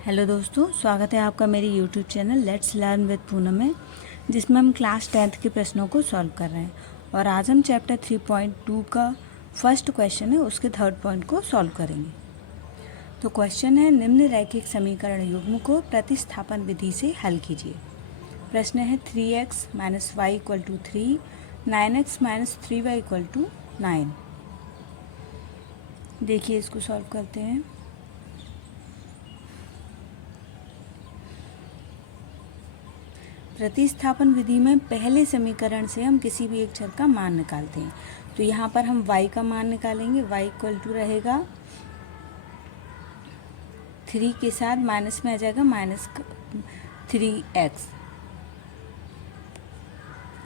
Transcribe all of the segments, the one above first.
Hello दोस्तों, स्वागत है आपका मेरे YouTube channel let's learn with Poonam में, जिसमें हम क्लास 10th के प्रश्नों को सॉल्व कर रहे हैं। और आज हम चैप्टर 3.2 का फर्स्ट क्वेश्चन है, उसके थर्ड पॉइंट को सॉल्व करेंगे। तो क्वेश्चन है, निम्न रैखिक समीकरण युग्म को प्रतिस्थापन विधि से हल कीजिए। प्रश्न है 3x - y = 3, 9x - 3y = 9। देखिए इसको सॉल्व करते हैं। प्रतिस्थापन विधि में पहले समीकरण से हम किसी भी एक चर का मान निकालते हैं। तो यहाँ पर हम y का मान निकालेंगे। y = रहेगा 3 के साथ माइनस में आ जाएगा -3x।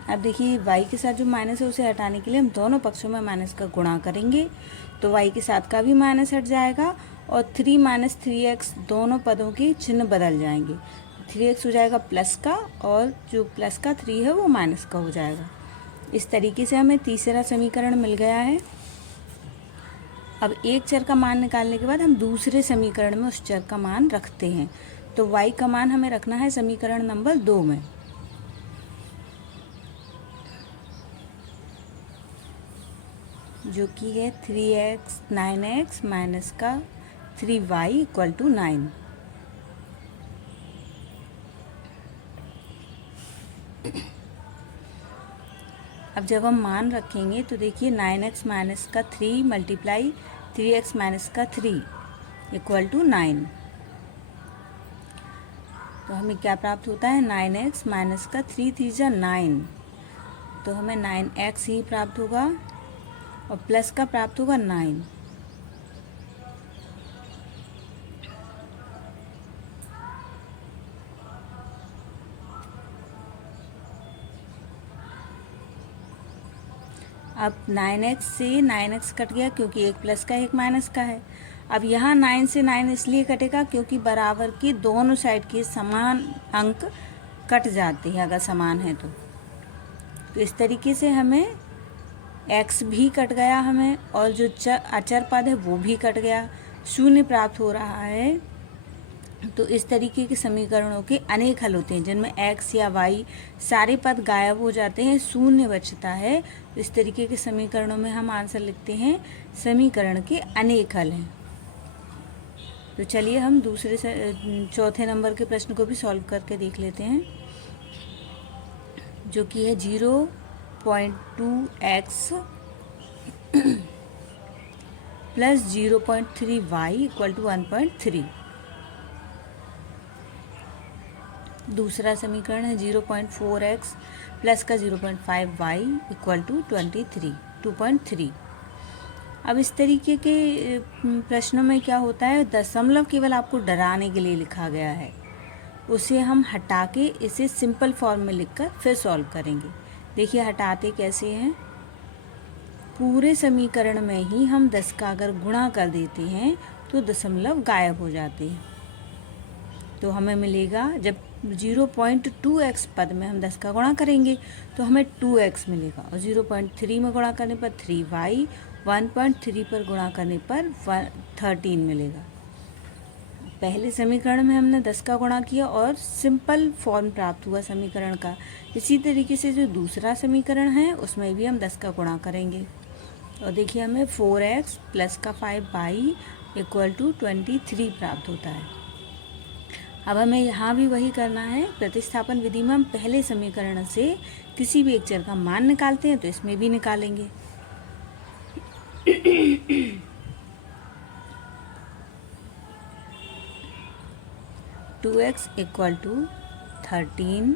अब देखिए y के साथ जो माइनस है उसे हटाने के लिए हम दोनों पक्षों में माइनस का गुणा करेंगे, तो y के साथ का भी माइनस हट जाएगा और 3 - 3x दोनों पदों के चिन्ह बदल जाएंगे। 3x हो जाएगा प्लस का और जो प्लस का 3 है वो माइनस का हो जाएगा। इस तरीके से हमें तीसरा समीकरण मिल गया है। अब एक चर का मान निकालने के बाद हम दूसरे समीकरण में उस चर का मान रखते हैं। तो y का मान हमें रखना है समीकरण नंबर 2 में। जो कि है 3x 9x माइनस का 3y = 9। अब जब हम मान रखेंगे तो देखिए 9x माइनस का 3 मल्टीप्लाई 3x माइनस का 3 = 9। तो हमें क्या प्राप्त होता है, 9x माइनस का 3 3 जा 9, तो हमें 9x ही प्राप्त होगा और प्लस का प्राप्त होगा 9। अब 9x से 9x कट गया क्योंकि एक प्लस का एक माइनस का है। अब यहाँ 9 से 9 इसलिए कटेगा क्योंकि बराबर की दोनों साइड के समान अंक कट जाते हैं अगर समान है तो इस तरीके से हमें x भी कट गया हमें, और जो अचर पद है वो भी कट गया, शून्य प्राप्त हो रहा है। तो इस तरीके के समीकरणों के अनेक हल होते हैं जिनमें x या y सारे पद गायब हो जाते हैं, शून्य बचता है। इस तरीके के समीकरणों में हम आंसर लिखते हैं समीकरण के अनेक हल हैं। तो चलिए हम दूसरे चौथे नंबर के प्रश्न को भी सॉल्व करके देख लेते हैं, जो कि है 0.2x प्लस 0.3y = 1.3। दूसरा समीकरण है 0.4x प्लस का 0.5y = 2.3। अब इस तरीके के प्रश्नों में क्या होता है, दशमलव केवल आपको डराने के लिए लिखा गया है, उसे हम हटा के इसे सिंपल फॉर्म में लिखकर फिर सॉल्व करेंगे। देखिए हटाते कैसे हैं, पूरे समीकरण में ही हम 10 का अगर गुणा कर देते हैं तो दशमलव गायब हो जाते हैं। तो हमें मिलेगा, जब 0.2x पद में हम 10 का गुणा करेंगे तो हमें 2x मिलेगा, और 0.3 में गुणा करने पर 3y, 1.3 पर गुणा करने पर 13 मिलेगा। पहले समीकरण में हमने 10 का गुणा किया और सिंपल फॉर्म प्राप्त हुआ समीकरण का। इसी तरीके से जो दूसरा समीकरण है उसमें भी हम 10 का गुणा करेंगे, और देखिए हमें 4x प्लस का 5y = 23 प्राप्त होता है। अब हमें यहाँ भी वही करना है। प्रतिस्थापन विधि में हम पहले समीकरण से किसी भी एक चर का मान निकालते हैं, तो इसमें भी निकालेंगे। Two x = 13।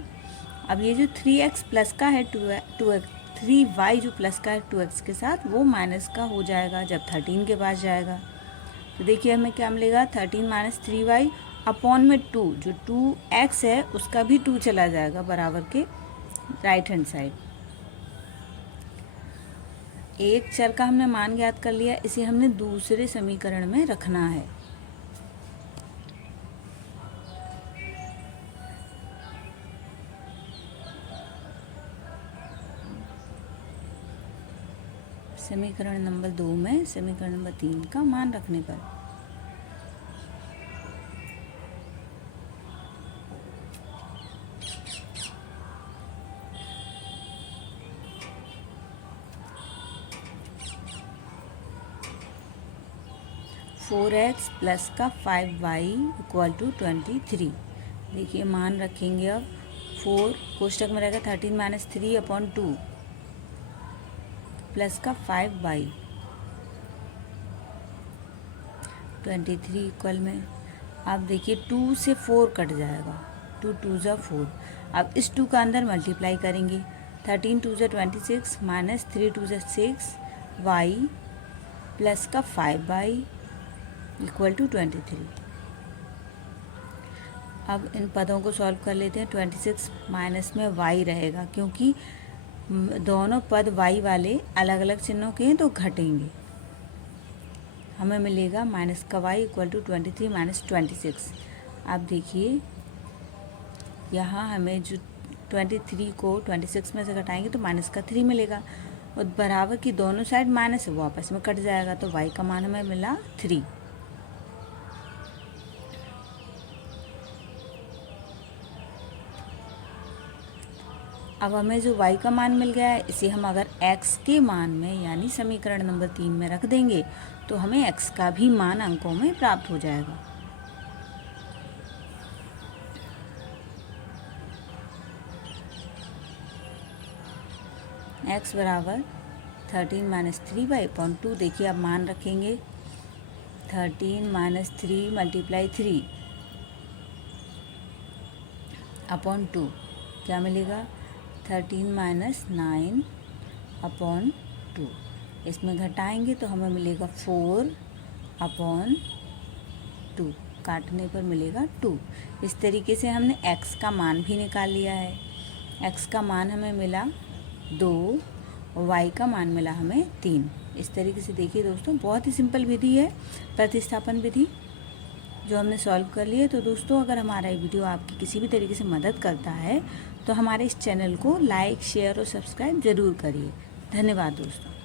अब ये जो 3x प्लस का है 3y जो प्लस का है 2x के साथ, वो माइनस का हो जाएगा जब 13 के पास जाएगा। तो देखिए हमें क्या मिलेगा, 13 - 3y अपॉन में 2, जो 2x है उसका भी 2 चला जाएगा बराबर के राइट हैंड साइड। एक चर का हमने मान ज्ञात कर लिया, इसे हमने दूसरे समीकरण में रखना है। समीकरण नंबर 2 में समीकरण नंबर 3 का मान रखने पर 4x प्लस का 5y इक्वल टू 23। देखिए मान रखेंगे अब 4 कोष्टक में रहेगा 13 माइनस 3 अपॉन 2 प्लस का 5y 23 इक्वल में। अब देखिए 2 से 4 कट जाएगा, 2 2 ज़ा 4। अब इस 2 का अंदर मल्टीप्लाई करेंगे, 13 2 ज़ा 26 माइनस 3 2 ज़ा 6 y प्लस का 5y इक्वल टू 23। अब इन पदों को सॉल्व कर लेते हैं। 26 माइनस में y रहेगा, क्योंकि दोनों पद y वाले अलग अलग चिन्हों के हैं तो घटेंगे। हमें मिलेगा माइनस का y इक्वल टू 23 माइनस 26। अब देखिए यहाँ हमें जो 23 को 26 में से घटाएंगे तो माइनस का 3 मिलेगा, और बराबर की दोनों साइड माइनस है वो आपस में कट जाएगा, तो y का मान हमें मिला 3। अब हमें जो y का मान मिल गया है, इसे हम अगर x के मान में यानी समीकरण नंबर 3 में रख देंगे तो हमें x का भी मान अंकों में प्राप्त हो जाएगा। x बराबर 13 माइनस 3y अपॉन 2। देखिए अब मान रखेंगे 13 माइनस 3 मल्टीप्लाई 3 अपॉन 2 क्या मिलेगा, 13 माइनस 9 अपॉन 2। इसमें घटाएंगे तो हमें मिलेगा 4 अपॉन 2, काटने पर मिलेगा 2। इस तरीके से हमने x का मान भी निकाल लिया है। x का मान हमें मिला 2 और y का मान मिला हमें 3। इस तरीके से देखिए दोस्तों, बहुत ही सिंपल विधि है प्रतिस्थापन विधि जो हमने सॉल्व कर लिए। तो दोस्तों अगर हमारा ये वीडियो आपकी किसी भी तरीके से मदद करता है तो हमारे इस चैनल को लाइक शेयर और सब्सक्राइब ज़रूर करिए। धन्यवाद दोस्तों।